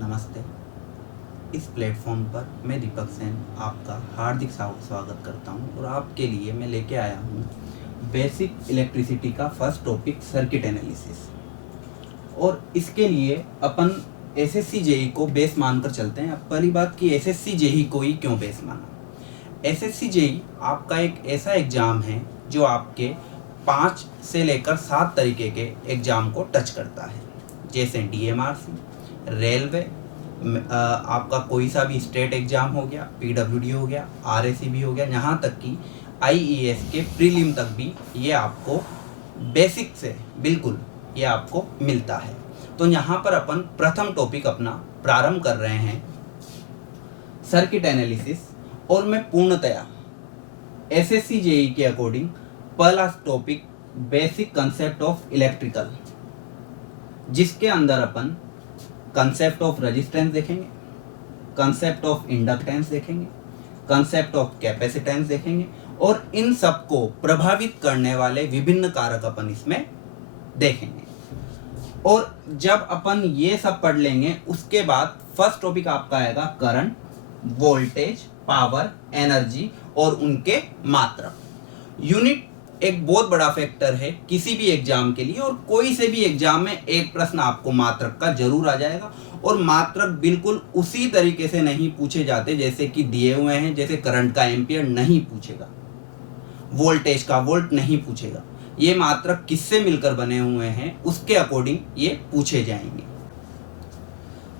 नमस्ते। इस प्लेटफॉर्म पर मैं दीपक सेन आपका हार्दिक स्वागत करता हूं और आपके लिए मैं लेके आया हूं बेसिक इलेक्ट्रिसिटी का फर्स्ट टॉपिक सर्किट एनालिसिस। और इसके लिए अपन एसएससी जेई को बेस मानकर चलते हैं। अब पहली बात कि एसएससी जेई को ही क्यों बेस माना। एसएससी जेई आपका एक ऐसा एग्ज़ाम है जो आपके 5 से लेकर 7 तरीके के एग्ज़ाम को टच करता है, जैसे डीएमआरसी, रेलवे, आपका कोई सा भी स्टेट एग्ज़ाम हो गया, पीडब्ल्यूडी हो गया, आरएसीबी हो गया, यहाँ तक कि आईईएस के प्रीलिम तक भी ये आपको बेसिक से बिल्कुल ये आपको मिलता है। तो यहाँ पर अपन प्रथम टॉपिक अपना प्रारंभ कर रहे हैं सर्किट एनालिसिस, और मैं पूर्णतया एसएससी जेई के अकॉर्डिंग पहला topic basic concept of electrical, जिसके अंदर अपन कंसेप्ट ऑफ रेजिस्टेंस देखेंगे, कंसेप्ट ऑफ इंडक्टेंस देखेंगे, कंसेप्ट ऑफ कैपेसिटेंस देखेंगे, और इन सब को प्रभावित करने वाले विभिन्न कारक अपन इसमें देखेंगे। और जब अपन ये सब पढ़ लेंगे उसके बाद फर्स्ट टॉपिक आपका आएगा करंट, वोल्टेज, पावर, एनर्जी और उनके मात्रक। यूनिट एक बहुत बड़ा फैक्टर है किसी भी एग्जाम के लिए, और कोई से भी एग्जाम में एक प्रश्न आपको मात्रक का जरूर आ जाएगा। और मात्रक बिल्कुल उसी तरीके से नहीं पूछे जाते जैसे कि दिए हुए हैं। जैसे करंट का एम्पियर नहीं पूछेगा, वोल्टेज का वोल्ट नहीं पूछेगा। ये मात्रक किससे मिलकर बने हुए हैं उसके अकॉर्डिंग ये पूछे जाएंगे।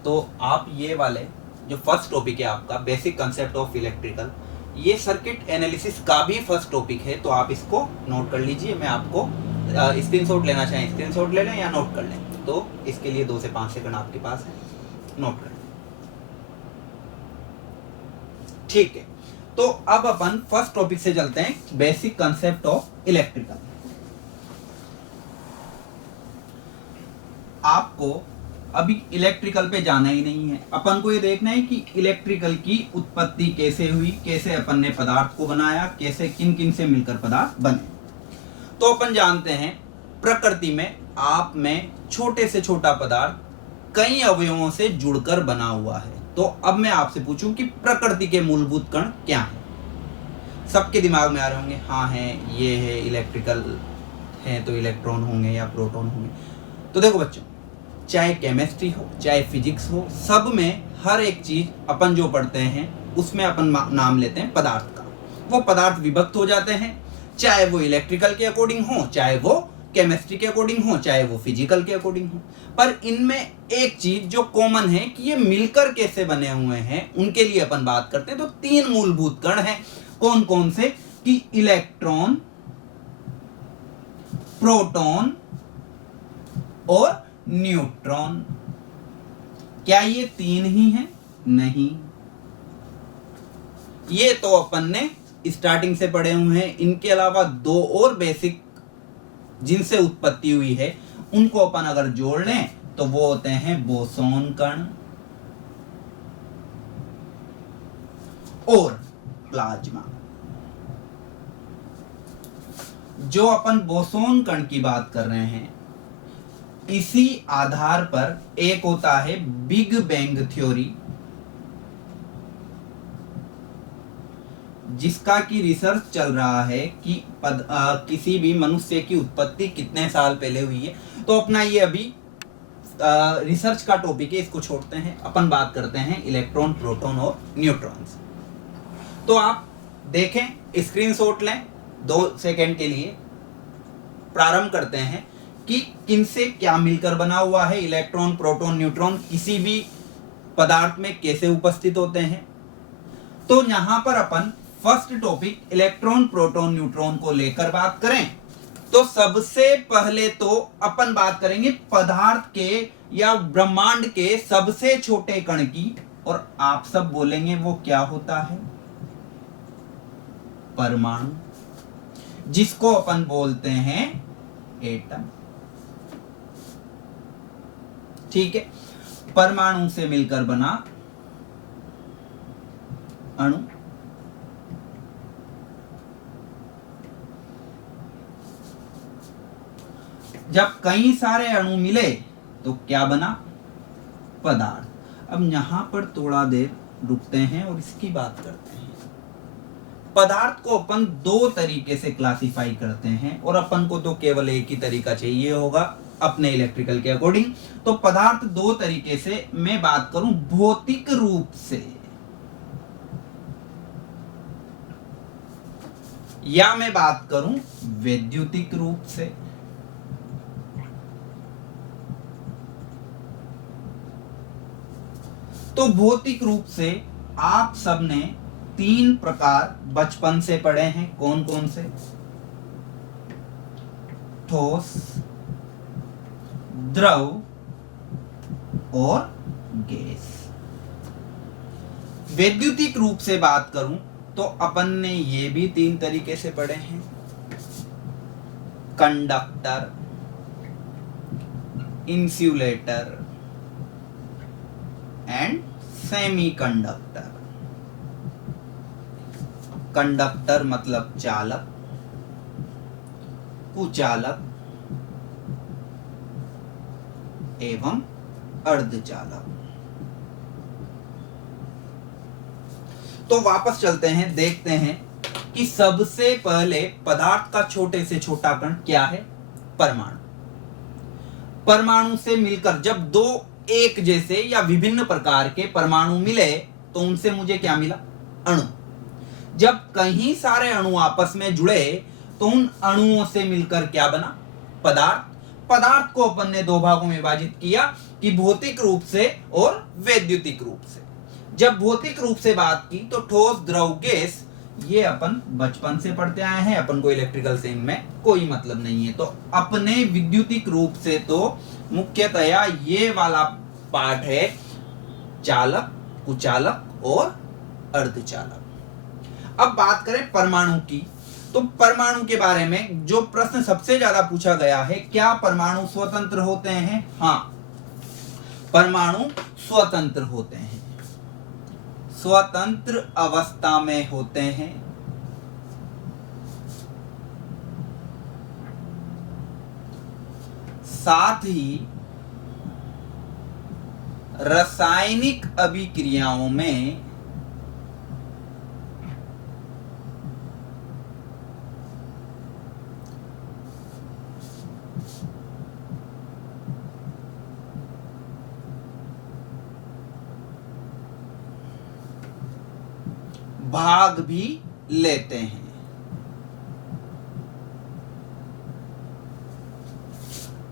तो आप ये वाले जो फर्स्ट टॉपिक है आपका बेसिक कंसेप्ट ऑफ इलेक्ट्रिकल, ये सर्किट एनालिसिस का भी फर्स्ट टॉपिक है, तो आप इसको नोट कर लीजिए। मैं आपको स्क्रीनशॉट लेना चाहें स्क्रीनशॉट ले लें या नोट कर लें, तो इसके लिए 2 से 5 सेकंड आपके पास है, नोट कर लें। ठीक है, तो अब अपन फर्स्ट टॉपिक से चलते हैं बेसिक कंसेप्ट ऑफ इलेक्ट्रिकल। आपको अभी इलेक्ट्रिकल पे जाना ही नहीं है, अपन को ये देखना है कि इलेक्ट्रिकल की उत्पत्ति कैसे हुई, कैसे अपन ने पदार्थ को बनाया, कैसे किन किन से मिलकर पदार्थ बने। तो अपन जानते हैं प्रकृति में आप में छोटे से छोटा पदार्थ कई अवयवों से जुड़कर बना हुआ है। तो अब मैं आपसे पूछूं कि प्रकृति के मूलभूत कण क्या हैं। सबके दिमाग में आ रहे होंगे, हाँ है, ये है, इलेक्ट्रिकल है तो इलेक्ट्रॉन होंगे या प्रोटॉन होंगे। तो देखो बच्चों, चाहे केमिस्ट्री हो चाहे फिजिक्स हो, सब में हर एक चीज अपन जो पढ़ते हैं उसमें अपन नाम लेते हैं पदार्थ का। वो पदार्थ विभक्त हो जाते हैं, चाहे वो इलेक्ट्रिकल के अकॉर्डिंग हो, चाहे वो केमिस्ट्री के अकॉर्डिंग हो, चाहे वो फिजिकल के अकॉर्डिंग हो। पर इनमें एक चीज जो कॉमन है कि ये मिलकर कैसे बने हुए हैं, उनके लिए अपन बात करते हैं। तो 3 मूलभूत कण हैं। कौन कौन से? कि इलेक्ट्रॉन, प्रोटॉन और न्यूट्रॉन। क्या ये 3 ही हैं? नहीं, ये तो अपन ने स्टार्टिंग से पढ़े हुए हैं। इनके अलावा 2 और बेसिक जिनसे उत्पत्ति हुई है उनको अपन अगर जोड़ लें तो वो होते हैं बोसोन कण और प्लाज्मा। जो अपन बोसोन कण की बात कर रहे हैं, इसी आधार पर एक होता है बिग बैंग थ्योरी, जिसका की रिसर्च चल रहा है कि किसी भी मनुष्य की उत्पत्ति कितने साल पहले हुई है। तो अपना ये अभी रिसर्च का टॉपिक है, इसको छोड़ते हैं, अपन बात करते हैं इलेक्ट्रॉन, प्रोटॉन और न्यूट्रॉन्स। तो आप देखें, स्क्रीनशॉट लें 2 सेकंड के लिए। प्रारंभ करते हैं कि किनसे क्या मिलकर बना हुआ है इलेक्ट्रॉन, प्रोटॉन, न्यूट्रॉन, किसी भी पदार्थ में कैसे उपस्थित होते हैं। तो यहां पर अपन first topic electron, proton, neutron को लेकर बात करें तो सबसे पहले तो अपन बात करेंगे पदार्थ के या ब्रह्मांड के सबसे छोटे कण की, और आप सब बोलेंगे वो क्या होता है? परमाणु, जिसको अपन बोलते हैं एटम। ठीक है, परमाणु से मिलकर बना अणु। जब कई सारे अणु मिले तो क्या बना? पदार्थ। अब यहाँ पर थोड़ा देर रुकते हैं और इसकी बात करते हैं। पदार्थ को अपन दो तरीके से क्लासिफाई करते हैं और अपन को तो केवल एक ही तरीका चाहिए होगा अपने इलेक्ट्रिकल के अकॉर्डिंग। तो पदार्थ दो तरीके से, मैं बात करूं भौतिक रूप से या मैं बात करूं वैद्युतिक रूप से। तो भौतिक रूप से आप सबने तीन प्रकार बचपन से पढ़े हैं। कौन कौन से? ठोस, द्रव और गैस। वैद्युतिक रूप से बात करूं तो अपन ने ये भी तीन तरीके से पढ़े हैं, conductor, insulator and semiconductor. Conductor मतलब चालक, कुचालक एवं अर्धचालक। तो वापस चलते हैं, देखते हैं कि सबसे पहले पदार्थ का छोटे से छोटा कण क्या है? परमाणु। परमाणु से मिलकर जब दो एक जैसे या विभिन्न प्रकार के परमाणु मिले तो उनसे मुझे क्या मिला? अणु। जब कहीं सारे अणु आपस में जुड़े तो उन अणुओं से मिलकर क्या बना? पदार्थ। पदार्थ को अपन ने दो भागों में विभाजित किया कि भौतिक रूप से और वैद्युतिक रूप से। जब भौतिक रूप से बात की तो ठोस, द्रव, गैस, ये अपन बचपन से पढ़ते आए हैं, अपन को इलेक्ट्रिकल से इनमें कोई मतलब नहीं है। तो अपने विद्युतिक रूप से तो मुख्यतया ये वाला पार्ट है चालक, कुचालक और अर्धचालक। अब बात करें परमाणु की, तो परमाणु के बारे में जो प्रश्न सबसे ज्यादा पूछा गया है, क्या परमाणु स्वतंत्र होते हैं? हाँ, परमाणु स्वतंत्र होते हैं, स्वतंत्र अवस्था में होते हैं। साथ ही रासायनिक अभिक्रियाओं में भाग भी लेते हैं।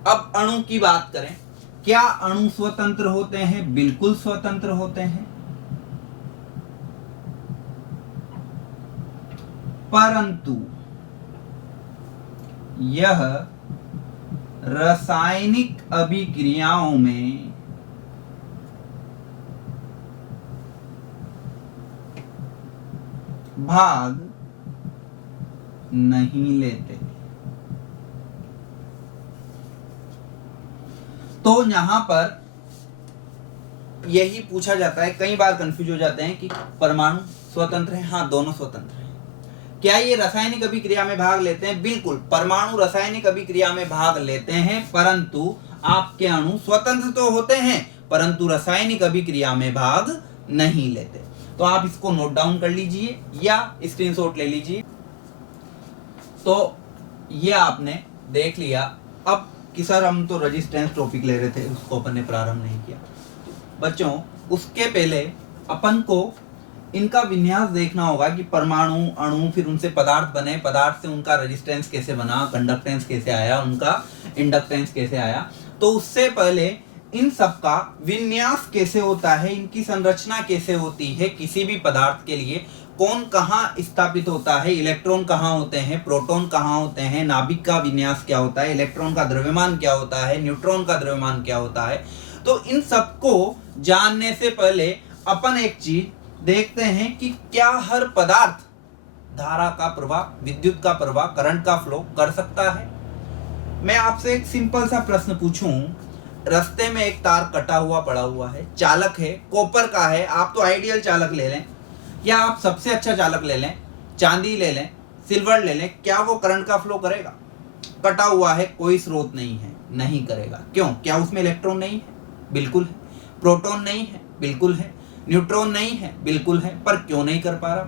अब अणु की बात करें, क्या अणु स्वतंत्र होते हैं? बिल्कुल स्वतंत्र होते हैं, परंतु यह रासायनिक अभिक्रियाओं में भाग नहीं लेते। तो यहां पर यही पूछा जाता है, कई बार कंफ्यूज हो जाते हैं कि परमाणु स्वतंत्र है। हाँ, दोनों स्वतंत्र हैं। क्या ये रासायनिक अभिक्रिया में भाग लेते हैं? बिल्कुल, परमाणु रासायनिक अभिक्रिया में भाग लेते हैं, परंतु आपके अणु स्वतंत्र तो होते हैं परंतु रासायनिक अभिक्रिया में भाग नहीं लेते। तो आप इसको नोट डाउन कर लीजिए या स्क्रीनशॉट ले लीजिए। तो ये आपने देख लिया। अब कि सर हम तो रेजिस्टेंस टॉपिक ले रहे थे, उसको अपन ने प्रारंभ नहीं किया। बच्चों, उसके पहले अपन को इनका विन्यास देखना होगा कि परमाणु, अणु, फिर उनसे पदार्थ बने, पदार्थ से उनका रेजिस्टेंस कैसे बना, कंडक्टेंस कैसे आया, उनका इंडक्टेंस कैसे आया। तो उससे पहले इन सब का विन्यास कैसे होता है, इनकी संरचना कैसे होती है, किसी भी पदार्थ के लिए कौन कहाँ स्थापित होता है, इलेक्ट्रॉन कहाँ होते हैं, प्रोटॉन कहाँ होते हैं, नाभिक का विन्यास क्या होता है, इलेक्ट्रॉन का द्रव्यमान क्या होता है, न्यूट्रॉन का द्रव्यमान क्या होता है। तो इन सबको जानने से पहले अपन एक चीज देखते हैं कि क्या हर पदार्थ धारा का प्रवाह, विद्युत का प्रवाह, करंट का फ्लो कर सकता है। मैं आपसे एक सिंपल सा प्रश्न पूछूं, रास्ते में एक तार कटा हुआ पड़ा हुआ है, चालक है, कॉपर का है, आप तो आइडियल चालक ले लें या आप सबसे अच्छा चालक ले लें, चांदी ले लें, सिल्वर ले लें, क्या वो करंट का फ्लो करेगा? कटा हुआ है, कोई स्रोत नहीं है, नहीं करेगा। क्यों? क्या उसमें इलेक्ट्रॉन नहीं है? बिल्कुल है। प्रोटॉन नहीं है, बिल्कुल है। न्यूट्रॉन नहीं है? बिल्कुल है। पर क्यों नहीं कर पा रहा?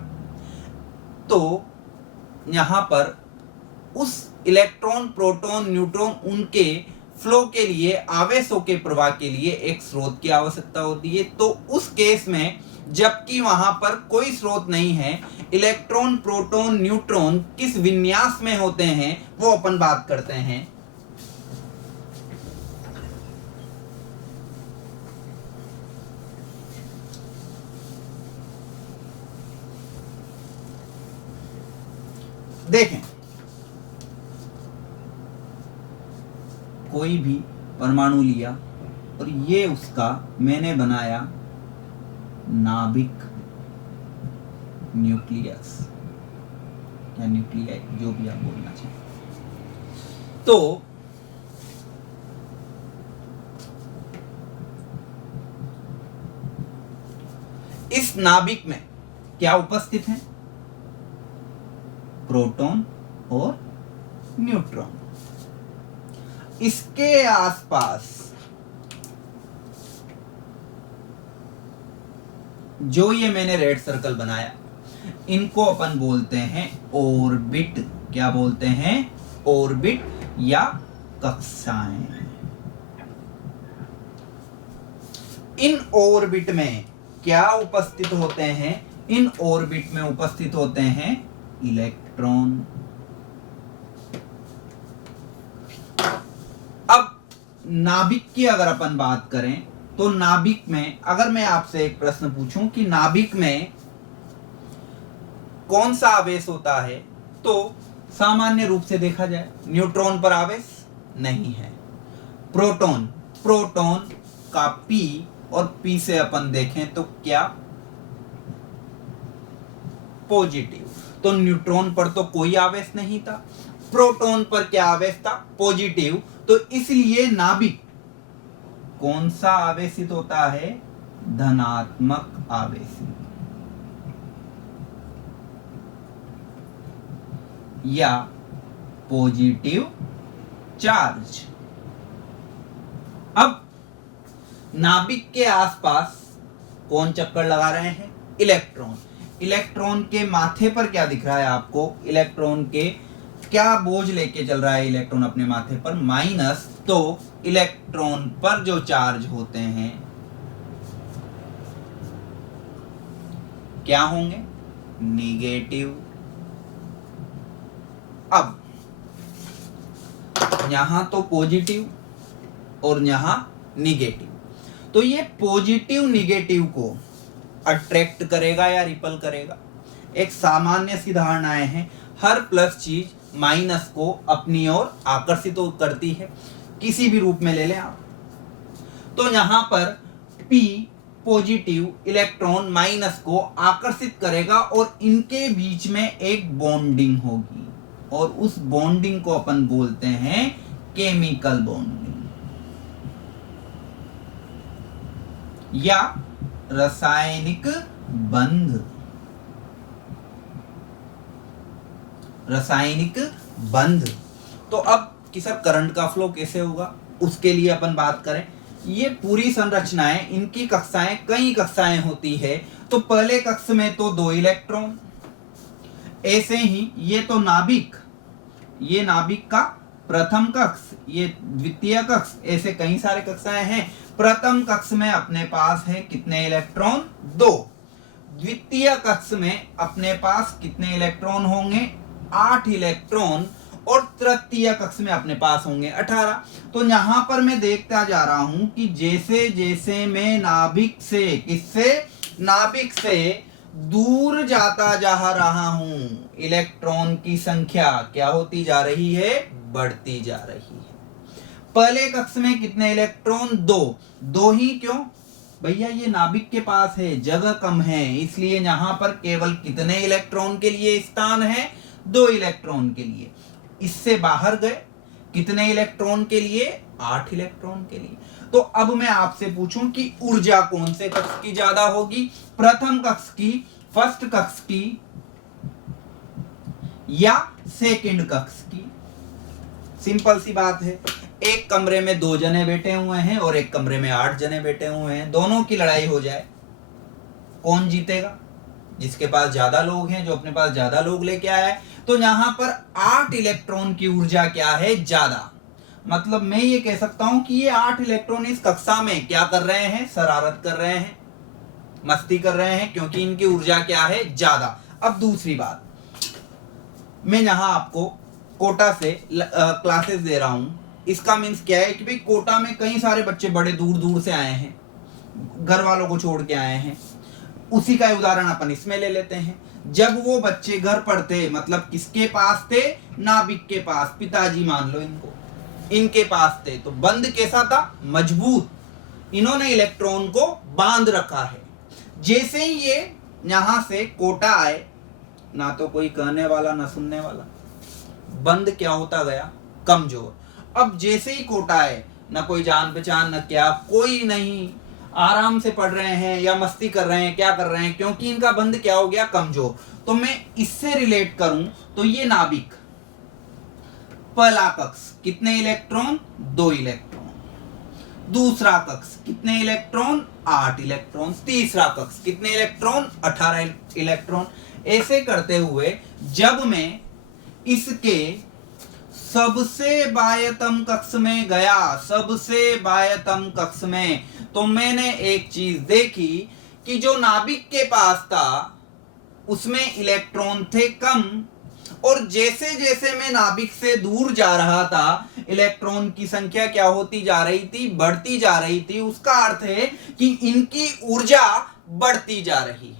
तो यहां पर उस इलेक्ट्रॉन, प्रोटॉन, न्यूट्रॉन उनके फ्लो के लिए, आवेशों के प्रवाह के लिए एक स्रोत की आवश्यकता होती है। तो उस केस में जबकि वहां पर कोई स्रोत नहीं है, इलेक्ट्रॉन, प्रोटॉन, न्यूट्रॉन किस विन्यास में होते हैं वो अपन बात करते हैं। देखें, कोई भी परमाणु लिया और ये उसका मैंने बनाया नाभिक, न्यूक्लियस या न्यूक्लियाई, जो भी आप बोलना चाहें। तो इस नाभिक में क्या उपस्थित है? प्रोटॉन और न्यूट्रॉन। इसके आसपास जो ये मैंने रेड सर्कल बनाया, इनको अपन बोलते हैं ऑर्बिट। क्या बोलते हैं? ऑर्बिट या कक्षाएं। इन ऑर्बिट में क्या उपस्थित होते हैं? इन ऑर्बिट में उपस्थित होते हैं इलेक्ट्रॉन। अब नाभिक की अगर अपन बात करें तो नाभिक में अगर मैं आपसे एक प्रश्न पूछूं कि नाभिक में कौन सा आवेश होता है, तो सामान्य रूप से देखा जाए न्यूट्रॉन पर आवेश नहीं है। प्रोटॉन, प्रोटॉन का P और P से अपन देखें तो क्या? पॉजिटिव। तो न्यूट्रॉन पर तो कोई आवेश नहीं था, प्रोटॉन पर क्या आवेश था? पॉजिटिव। तो इसलिए नाभिक कौन सा आवेशित होता है? धनात्मक आवेशित या पॉजिटिव चार्ज। अब नाभिक के आसपास कौन चक्कर लगा रहे हैं? इलेक्ट्रॉन। इलेक्ट्रॉन के माथे पर क्या दिख रहा है आपको? इलेक्ट्रॉन के क्या बोझ लेके चल रहा है इलेक्ट्रॉन अपने माथे पर? माइनस। तो इलेक्ट्रॉन पर जो चार्ज होते हैं क्या होंगे? निगेटिव। अब यहां तो पॉजिटिव और यहां निगेटिव, तो ये पॉजिटिव निगेटिव को अट्रैक्ट करेगा या रिपल करेगा? एक सामान्य सी धारणाएं हैं, हर प्लस चीज माइनस को अपनी ओर आकर्षित करती है, किसी भी रूप में ले लें आप। तो यहां पर P पॉजिटिव इलेक्ट्रॉन माइनस को आकर्षित करेगा और इनके बीच में एक बॉन्डिंग होगी और उस बॉन्डिंग को अपन बोलते हैं केमिकल बॉन्डिंग या रासायनिक बंध। रासायनिक बंध। तो अब कि सर करंट का फ्लो कैसे होगा, उसके लिए अपन बात करें। ये पूरी संरचनाएं, इनकी कक्षाएं, कई कक्षाएं होती है। तो पहले कक्ष में तो 2 इलेक्ट्रॉन, ऐसे ही ये तो नाभिक, ये नाभिक का प्रथम कक्ष, ये द्वितीय कक्ष, ऐसे कई सारे कक्षाएं हैं। प्रथम कक्ष में अपने पास है कितने इलेक्ट्रॉन? 2। द्वितीय कक्ष में अपने पास कितने इलेक्ट्रॉन होंगे? 8 इलेक्ट्रॉन। और तृतीय कक्ष में अपने पास होंगे 18। तो यहां पर मैं देखता जा रहा हूं कि जैसे जैसे मैं नाभिक से, किससे? नाभिक से दूर जाता जा रहा हूं, इलेक्ट्रॉन की संख्या क्या होती जा रही है? बढ़ती जा रही है। पहले कक्ष में कितने इलेक्ट्रॉन? 2 ही क्यों भैया? ये नाभिक के पास है, जगह कम है, इसलिए यहां पर केवल कितने इलेक्ट्रॉन के लिए स्थान है? 2 इलेक्ट्रॉन के लिए। इससे बाहर गए कितने इलेक्ट्रॉन के लिए? 8 इलेक्ट्रॉन के लिए। तो अब मैं आपसे पूछूं कि ऊर्जा कौन से कक्ष की ज्यादा होगी? प्रथम कक्ष की, फर्स्ट कक्ष की या सेकंड कक्ष की? सिंपल सी बात है, एक कमरे में 2 जने बैठे हुए हैं और एक कमरे में 8 जने बैठे हुए हैं, दोनों की लड़ाई हो जाए, कौन जीतेगा? जिसके पास ज्यादा लोग हैं, जो अपने पास ज्यादा लोग लेके आया है। तो यहां पर 8 इलेक्ट्रॉन की ऊर्जा क्या है? ज्यादा। मतलब मैं ये कह सकता हूं कि ये 8 इलेक्ट्रॉन इस कक्षा में क्या कर रहे हैं? शरारत कर रहे हैं, मस्ती कर रहे हैं, क्योंकि इनकी ऊर्जा क्या है? ज्यादा। अब दूसरी बात, मैं यहां आपको कोटा से क्लासेस दे रहा हूं। इसका मीन्स क्या है कि भाई कोटा में कई सारे बच्चे बड़े दूर दूर से आए हैं, घर वालों को छोड़ के आए हैं। उसी का उदाहरण अपन इसमें ले लेते हैं। जब वो बच्चे घर पढ़ते, मतलब किसके पास थे? नाभिक के पास, पिताजी मान लो इनको, इनके पास थे। तो बंध कैसा था? मजबूत। इन्होंने इलेक्ट्रॉन को बांध रखा है। जैसे ही ये यहां से कोटा आए, ना तो कोई कहने वाला ना सुनने वाला, बंध क्या होता गया? कमजोर। अब जैसे ही कोटा आए, ना कोई जान पहचान, ना क्या, कोई नहीं, आराम से पढ़ रहे हैं या मस्ती कर रहे हैं, क्या कर रहे हैं, क्योंकि इनका बंध क्या हो गया? कमजोर। तो मैं इससे रिलेट करूं तो ये नाभिक, पहला कक्ष कितने इलेक्ट्रॉन? 2 इलेक्ट्रॉन। दूसरा कक्ष कितने इलेक्ट्रॉन? 8 इलेक्ट्रॉन। तीसरा कक्ष कितने इलेक्ट्रॉन? 18 इलेक्ट्रॉन। ऐसे करते हुए जब मैं इसके सबसे बाह्यतम कक्ष में गया, सबसे बाह्यतम कक्ष में, तो मैंने एक चीज देखी कि जो नाभिक के पास था उसमें इलेक्ट्रॉन थे कम, और जैसे जैसे मैं नाभिक से दूर जा रहा था, इलेक्ट्रॉन की संख्या क्या होती जा रही थी? बढ़ती जा रही थी। उसका अर्थ है कि इनकी ऊर्जा बढ़ती जा रही है।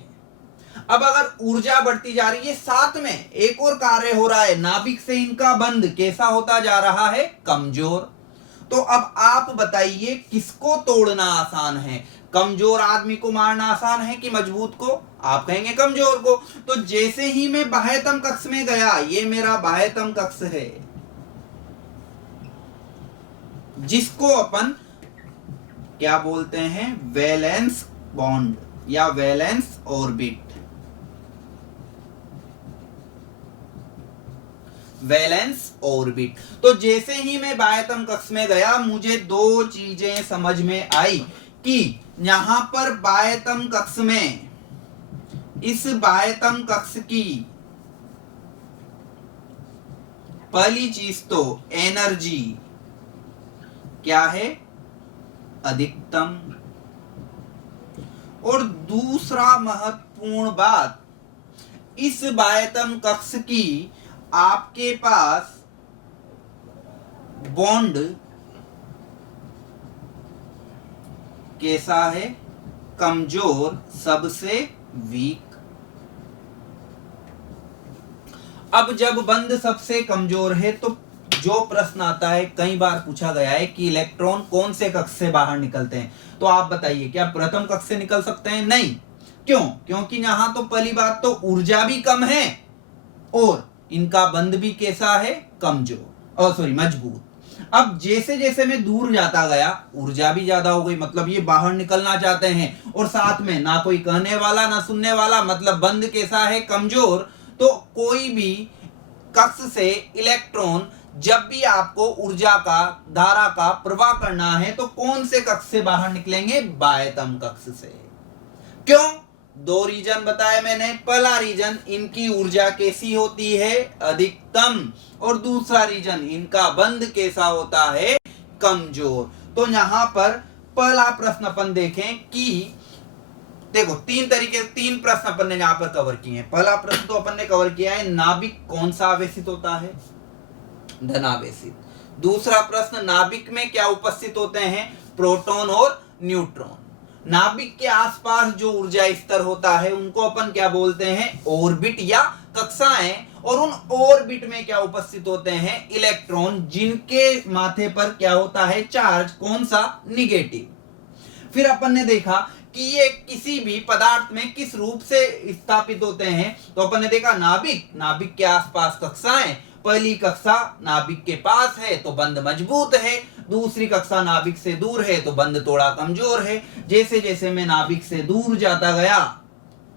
अब अगर ऊर्जा बढ़ती जा रही है, साथ में एक और कार्य हो रहा है, नाभिक से इनका बंध कैसा होता जा रहा है? कमजोर। तो अब आप बताइए किसको तोड़ना आसान है? कमजोर आदमी को मारना आसान है कि मजबूत को? आप कहेंगे कमजोर को। तो जैसे ही मैं बाह्यतम कक्ष में गया, ये मेरा बाह्यतम कक्ष है, जिसको अपन क्या बोलते हैं? वैलेंस बॉन्ड या वैलेंस ऑर्बिट। Valence orbit. तो जैसे ही मैं बाह्यतम कक्ष में गया, मुझे 2 चीजें समझ में आई कि यहां पर बाह्यतम कक्ष में, इस बाह्यतम कक्ष की पहली चीज तो एनर्जी क्या है? अधिकतम। और दूसरा महत्वपूर्ण बात, इस बाह्यतम कक्ष की आपके पास बॉन्ड कैसा है? कमजोर, सबसे वीक। अब जब बंध सबसे कमजोर है तो जो प्रश्न आता है, कई बार पूछा गया है कि इलेक्ट्रॉन कौन से कक्ष से बाहर निकलते हैं, तो आप बताइए क्या प्रथम कक्ष से निकल सकते हैं? नहीं। क्यों? क्योंकि यहां तो पहली बात तो ऊर्जा भी कम है और इनका बंध भी कैसा है? कमजोर, और सॉरी मजबूत। अब जैसे जैसे मैं दूर जाता गया, ऊर्जा भी ज्यादा हो गई, मतलब ये बाहर निकलना चाहते हैं, और साथ में ना कोई कहने वाला ना सुनने वाला, मतलब बंध कैसा है? कमजोर। तो कोई भी कक्ष से इलेक्ट्रॉन, जब भी आपको ऊर्जा का, धारा का प्रवाह करना है, तो कौन से कक्ष से बाहर निकलेंगे? बाह्यतम कक्ष से। क्यों? 2 रीजन बताए मैंने। पहला रीजन, इनकी ऊर्जा कैसी होती है? अधिकतम। और दूसरा रीजन, इनका बंध कैसा होता है? कमजोर। तो यहां पर पहला प्रश्न अपन देखें कि देखो 3 प्रश्न अपन ने यहां पर कवर किए हैं। पहला प्रश्न तो अपन ने कवर किया है, नाभिक कौन सा आवेशित होता है? धनावेशित। दूसरा प्रश्न, नाभिक में क्या उपस्थित होते हैं? प्रोटॉन और न्यूट्रॉन। नाभिक के आसपास जो ऊर्जा स्तर होता है उनको अपन क्या बोलते हैं? ऑर्बिट या कक्षाएं। और उन ऑर्बिट में क्या उपस्थित होते हैं? इलेक्ट्रॉन, जिनके माथे पर क्या होता है? चार्ज। कौन सा? निगेटिव। फिर अपन ने देखा कि ये किसी भी पदार्थ में किस रूप से स्थापित होते हैं, तो अपन ने देखा नाभिक, नाभिक के आसपास कक्षाएं। पहली कक्षा नाभिक के पास है तो बंध मजबूत है, दूसरी कक्षा नाभिक से दूर है तो बंध थोड़ा कमजोर है। जैसे जैसे मैं नाभिक से दूर जाता गया,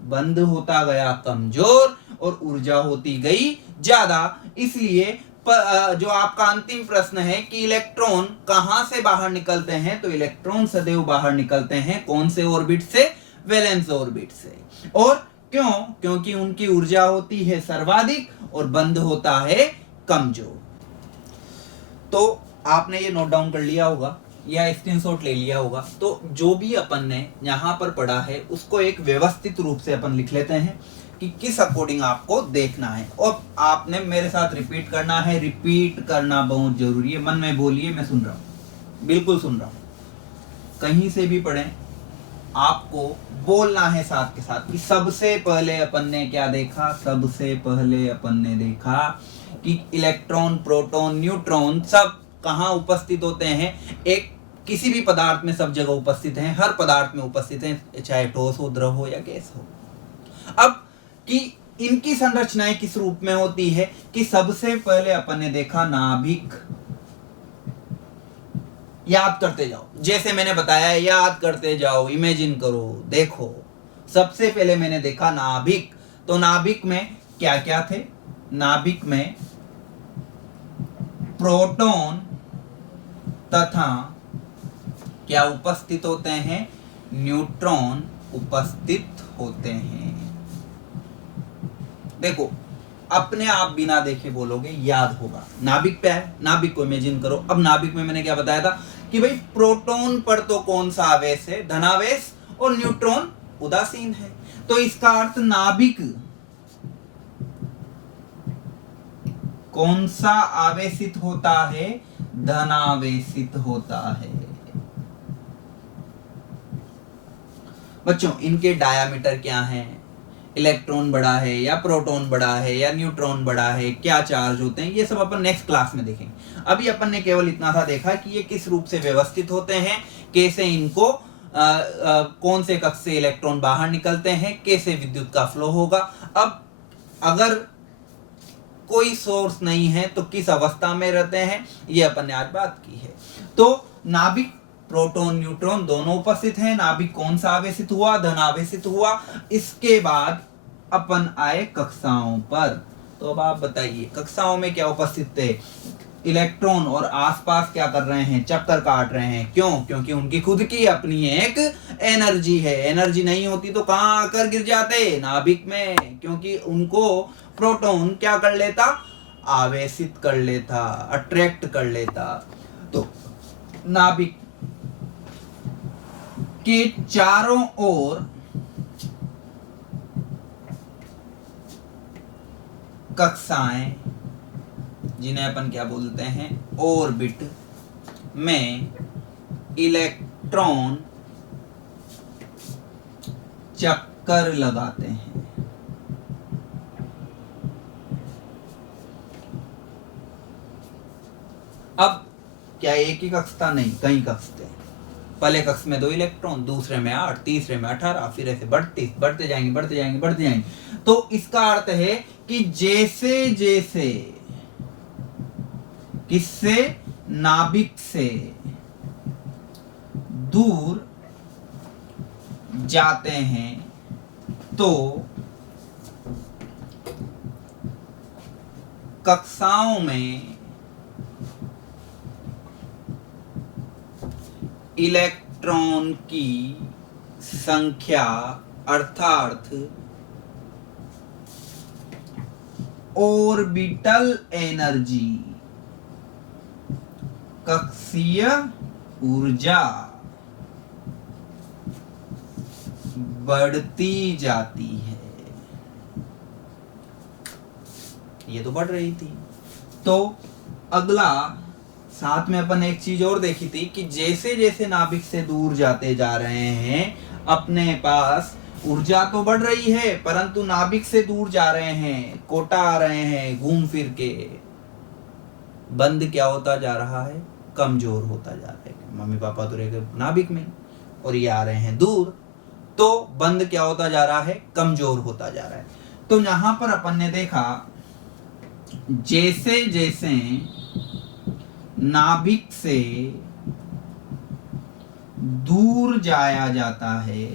बंध होता गया कमजोर और ऊर्जा होती गई ज्यादा। इसलिए जो आपका अंतिम प्रश्न है कि इलेक्ट्रॉन कहां से बाहर निकलते हैं, तो इलेक्ट्रॉन सदैव बाहर निकलते हैं कौन से ऑर्बिट से, वैलेंस ऑर्बिट से। और क्यों? क्योंकि उनकी ऊर्जा होती है सर्वाधिक और बंध होता है कमजोर। तो आपने ये नोट डाउन कर लिया होगा या स्क्रीनशॉट ले लिया होगा। तो जो भी अपन ने यहां पर पढ़ा है उसको एक व्यवस्थित रूप से अपन लिख लेते हैं कि किस अकॉर्डिंग आपको देखना है, और आपने मेरे साथ रिपीट करना है। रिपीट करना बहुत जरूरी है। मन में बोलिए, मैं सुन रहा हूं, बिल्कुल सुन रहा हूं। कहीं से भी पढ़ें, आपको बोलना है साथ के साथ कि सबसे पहले अपन ने क्या देखा। सबसे पहले अपन ने देखा कि इलेक्ट्रॉन, प्रोटॉन, न्यूट्रॉन सब कहाँ उपस्थित होते हैं। एक किसी भी पदार्थ में सब जगह उपस्थित हैं, हर पदार्थ में उपस्थित हैं, चाहे ठोस हो, द्रव हो या गैस हो। अब कि इनकी संरचनाएं किस रूप में होती है कि सबसे पहले अपन ने देखा नाभिक। याद करते जाओ, जैसे मैंने बताया, याद करते जाओ, इमेजिन करो, देखो। सबसे पहले मैंने देखा नाभिक। तो नाभिक में क्या क्या थे? नाभिक में प्रोटॉन तथा क्या उपस्थित होते हैं? न्यूट्रॉन उपस्थित होते हैं। देखो, अपने आप बिना देखे बोलोगे, याद होगा। नाभिक पे है, नाभिक को इमेजिन करो। अब नाभिक में मैंने क्या बताया था कि भाई प्रोटॉन पर तो कौन सा आवेश है? धनावेश, और न्यूट्रॉन उदासीन है। तो इसका अर्थ नाभिक कौन सा आवेशित होता है? धनावेशित होता है। बच्चों, इनके डायामीटर क्या है? इलेक्ट्रॉन बड़ा है या प्रोटॉन बड़ा है या न्यूट्रॉन बड़ा है, क्या चार्ज होते हैं, ये सब अपन नेक्स्ट क्लास में देखेंगे। अभी अपन ने केवल इतना सा देखा कि ये किस रूप से व्यवस्थित होते हैं, कैसे इनको कौन से कक्ष से इलेक्ट्रॉन बाहर निकलते हैं, कैसे विद्युत का फ्लो होगा। अब अगर कोई सोर्स नहीं है तो किस अवस्था में रहते हैं, ये अपन ने आज बात की है। तो नाभिक, प्रोटॉन, न्यूट्रॉन दोनों उपस्थित हैं। नाभिक कौन सा आवेशित हुआ? धनावेशित हुआ। इसके बाद अपन आए कक्षाओं पर। तो अब आप बताइए, कक्षाओं में क्या उपस्थित थे? इलेक्ट्रॉन, और आसपास क्या कर रहे हैं? चक्कर काट रहे हैं। क्यों? क्योंकि उनकी खुद की अपनी एक एनर्जी है। एनर्जी नहीं होती तो कहां आकर गिर जाते? नाभिक में। क्योंकि उनको प्रोटॉन क्या कर लेता? आवेशित कर लेता, अट्रैक्ट कर लेता। तो नाभिक के चारों ओर कक्षाएं, जिन्हें अपन क्या बोलते हैं? ऑर्बिट, में इलेक्ट्रॉन चक्कर लगाते हैं। अब क्या एक ही कक्ष था? नहीं, कई कक्ष थे। पहले कक्ष में 2 इलेक्ट्रॉन, दूसरे में 8, तीसरे में 18, फिर ऐसे बढ़ते जाएंगे। तो इसका अर्थ है कि जैसे जैसे किससे? नाभिक से दूर जाते हैं तो कक्षाओं में इलेक्ट्रॉन की संख्या अर्थात ऑर्बिटल एनर्जी, कक्षीय ऊर्जा बढ़ती जाती है। ये तो बढ़ रही थी। तो अगला, साथ में अपन एक चीज और देखी थी कि जैसे जैसे नाभिक से दूर जाते जा रहे हैं, अपने पास ऊर्जा तो बढ़ रही है, परंतु नाभिक से दूर जा रहे हैं, कोटा आ रहे हैं, घूम फिर के बंद क्या होता जा रहा है? कमजोर होता जा रहा है। मम्मी पापा तो रह गए नाभिक में और ये आ रहे हैं दूर, तो बंद क्या होता जा रहा है? कमजोर होता जा रहा है। तो यहां पर अपन ने देखा जैसे जैसे नाभिक से दूर जाया जाता है,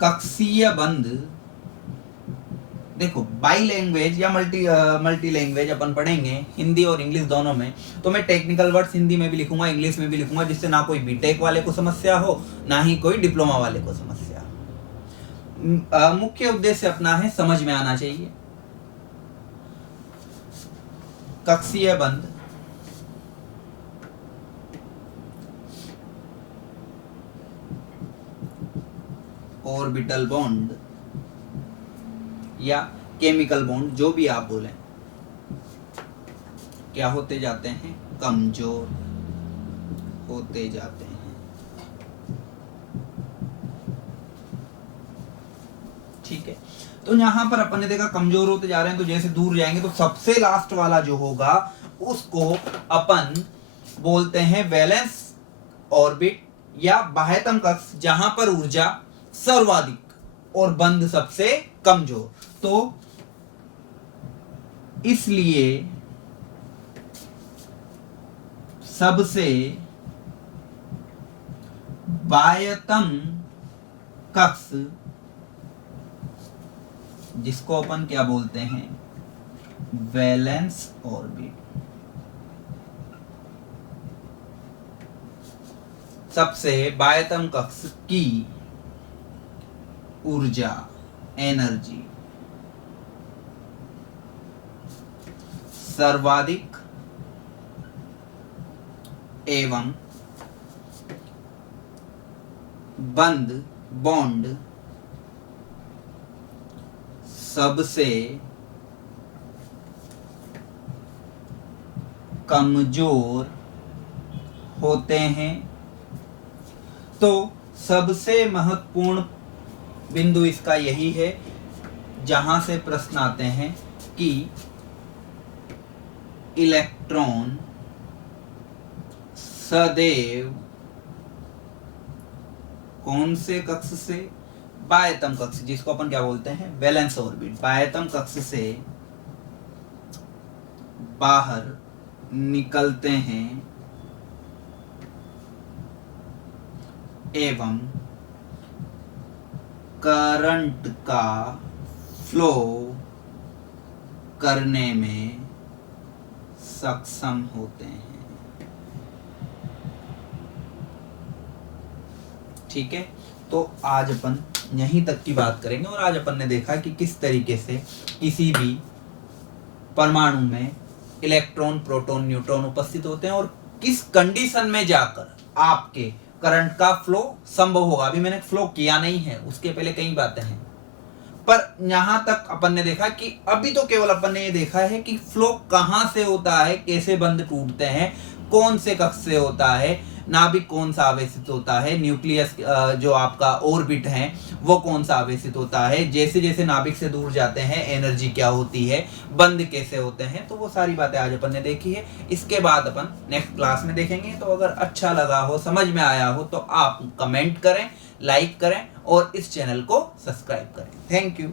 कक्षीय बंध देखो बाई लैंग्वेज या मल्टी लैंग्वेज अपन पढ़ेंगे हिंदी और इंग्लिश दोनों में, तो मैं टेक्निकल वर्ड्स हिंदी में भी लिखूंगा इंग्लिश में भी लिखूंगा, जिससे ना कोई बीटेक वाले को समस्या हो ना ही कोई डिप्लोमा वाले को समस्या हो। मुख्य उद्देश्य अपना है समझ में आना चाहिए। कक्षीय बंध, ऑर्बिटल बॉन्ड या केमिकल बॉन्ड, जो भी आप बोलें, क्या होते जाते हैं? कमजोर होते जाते हैं। ठीक है, तो यहां पर अपन ने देखा कमजोर होते जा रहे हैं, तो जैसे दूर जाएंगे तो सबसे लास्ट वाला जो होगा उसको अपन बोलते हैं वैलेंस ऑर्बिट या बाह्यतम कक्ष, जहां पर ऊर्जा सर्वाधिक और बंध सबसे कमजोर। तो इसलिए सबसे बाह्यतम कक्ष, जिसको अपन क्या बोलते हैं? वैलेंस ऑर्बिट, सबसे बाह्यतम कक्ष की ऊर्जा एनर्जी सर्वाधिक एवं बंध बॉन्ड सबसे कमजोर होते हैं। तो सबसे महत्वपूर्ण बिंदु इसका यही है, जहां से प्रश्न आते हैं कि इलेक्ट्रॉन सदैव कौन से कक्ष से? बाह्यतम कक्ष, जिसको अपन क्या बोलते हैं? वैलेंस ऑर्बिट, बाह्यतम कक्ष से बाहर निकलते हैं एवं करंट का फ्लो करने में सक्षम होते हैं। ठीक है, तो आज अपन यहीं तक की बात करेंगे और आज अपन ने देखा कि किस तरीके से किसी भी परमाणु में इलेक्ट्रॉन, प्रोटॉन, न्यूट्रॉन उपस्थित होते हैं और किस कंडीशन में जाकर आपके करंट का फ्लो संभव होगा। अभी मैंने फ्लो किया नहीं है, उसके पहले कई बातें हैं, पर यहां तक अपन ने देखा कि अभी तो केवल अपन ने ये देखा है कि फ्लो कहां से होता है, कैसे बंध टूटते हैं, कौन से कक्ष से होता है, नाभिक कौन सा आवेशित होता है, न्यूक्लियस जो आपका ऑर्बिट है वो कौन सा आवेशित होता है, जैसे जैसे नाभिक से दूर जाते हैं एनर्जी क्या होती है, बंद कैसे होते हैं। तो वो सारी बातें आज अपन ने देखी है। इसके बाद अपन नेक्स्ट क्लास में देखेंगे। तो अगर अच्छा लगा हो, समझ में आया हो, तो आप कमेंट करें, लाइक करें और इस चैनल को सब्सक्राइब करें। Thank you.